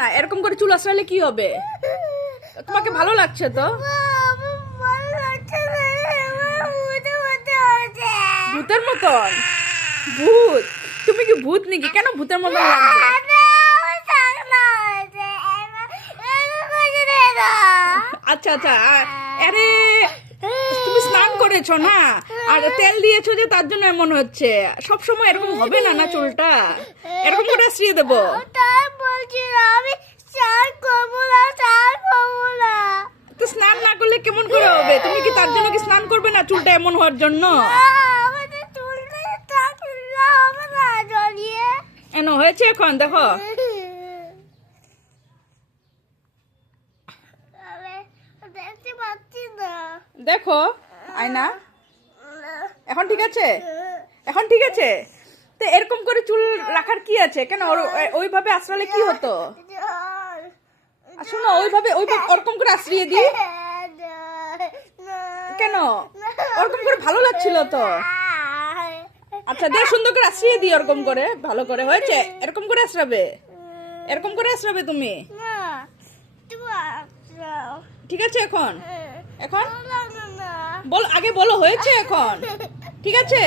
না, এরকম করে চুল আঁচড়ালে কি হবে? তোমাকে ভালো লাগছে তো? ভূতের মতন? ভূত? তুমি কি ভূত নাকি? কেন ভূতের মতন লাগবে? আচ্ছা আচ্ছা, আরে তুমি স্নান করেছো না, আর তেল দিয়েছো যে, তার জন্য এমন হচ্ছে। সব সময় এরকম হবে না, না চুলটা এরকম করে আঁচড়িয়ে দেবো? তো স্নান না করলে কেমন করে হবে? তুমি কি তার জন্য কি স্নান করবে না, চুলটা এমন হওয়ার জন্য? এন হয়েছে এখন দেখো। দেখো আয়না, এখন ঠিক আছে? এখন ঠিক আছে? তো এরকম করে চুল রাখার কি আছে? কেন ওইভাবে আঁচড়ালে কি হতো? শোনো, ওইভাবে ওরকম করে আঁচড়িয়ে দিই কেন? ওরকম করে ভালো লাগছিল তো। আচ্ছা দেখ, সুন্দর করে আঁচড়িয়ে দিই ওরকম করে, ভালো করে। হয়েছে? এরকম করে আঁচড়াবে, এরকম করে আঁচড়াবে তুমি। ঠিক আছে এখন? এখন বল, আগে বলো হয়েছে এখন? ঠিক আছে?